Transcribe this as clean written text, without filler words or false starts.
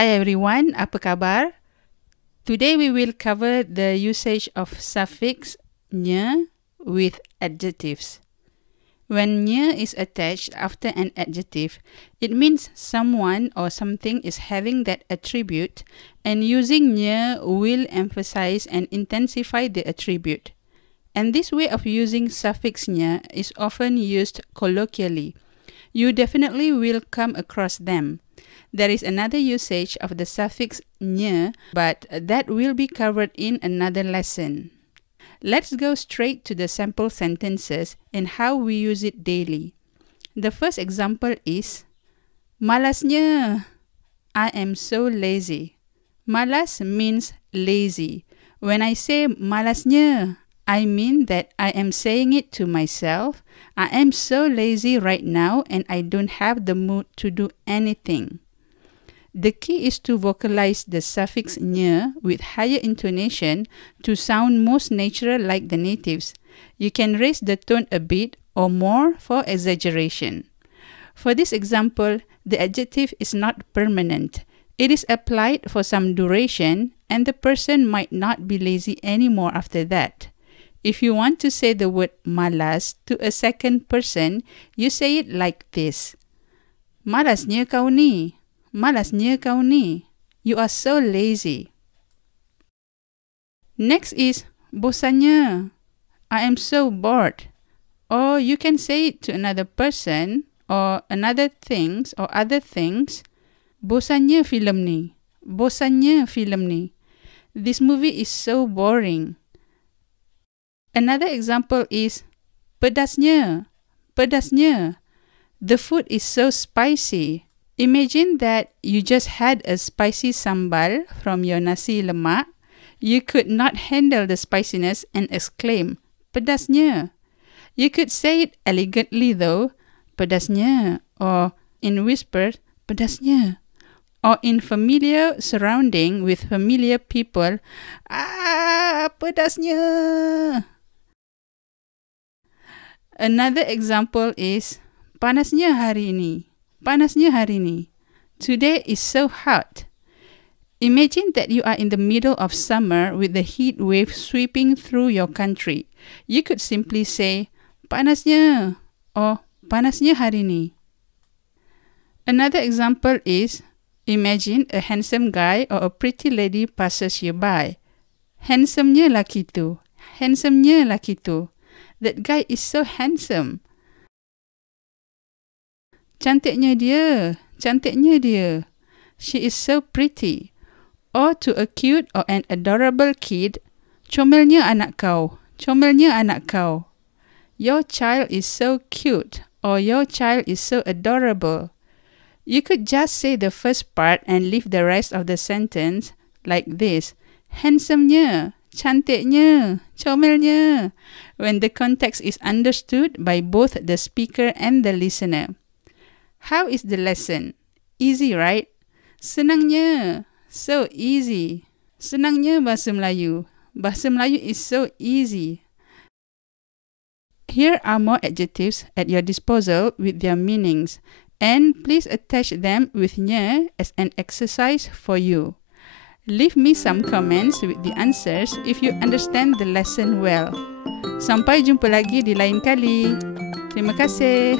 Hi everyone, apa khabar? Today we will cover the usage of suffix nya with adjectives. When nya is attached after an adjective, it means someone or something is having that attribute, and using nya will emphasize and intensify the attribute. And this way of using suffix nya is often used colloquially. You definitely will come across them. There is another usage of the suffix nya, but that will be covered in another lesson. Let's go straight to the sample sentences and how we use it daily. The first example is, malasnya. I am so lazy. Malas means lazy. When I say malasnya, I mean that I am saying it to myself. I am so lazy right now and I don't have the mood to do anything. The key is to vocalize the suffix nya with higher intonation to sound most natural like the natives. You can raise the tone a bit or more for exaggeration. For this example, the adjective is not permanent. It is applied for some duration and the person might not be lazy anymore after that. If you want to say the word malas to a second person, you say it like this. Malasnya kau ni. Malasnya kau ni. You are so lazy. Next is bosannya. I am so bored. Or you can say it to another person or another things or other things. Bosannya filem ni. Bosannya filem ni. This movie is so boring. Another example is pedasnya. Pedasnya. The food is so spicy. Imagine that you just had a spicy sambal from your nasi lemak. You could not handle the spiciness and exclaim, pedasnya. You could say it elegantly though, pedasnya, or in whisper, pedasnya. Or in familiar surrounding with familiar people, pedasnya. Another example is, panasnya hari ini. Panasnya hari ini. Today is so hot. Imagine that you are in the middle of summer with the heat wave sweeping through your country. You could simply say, panasnya, or panasnya hari ini. Another example is, imagine a handsome guy or a pretty lady passes you by. Handsomenya laki tu. Handsomenya laki tu. That guy is so handsome. Cantiknya dia. Cantiknya dia. She is so pretty. Or to a cute or an adorable kid, comelnya anak kau. Comelnya anak kau. Your child is so cute or your child is so adorable. You could just say the first part and leave the rest of the sentence like this. Handsomenya, cantiknya, comelnya. When the context is understood by both the speaker and the listener. How is the lesson? Easy, right? Senangnya. So easy. Senangnya bahasa Melayu. Bahasa Melayu is so easy. Here are more adjectives at your disposal with their meanings. And please attach them with nya as an exercise for you. Leave me some comments with the answers if you understand the lesson well. Sampai jumpa lagi di lain kali. Terima kasih.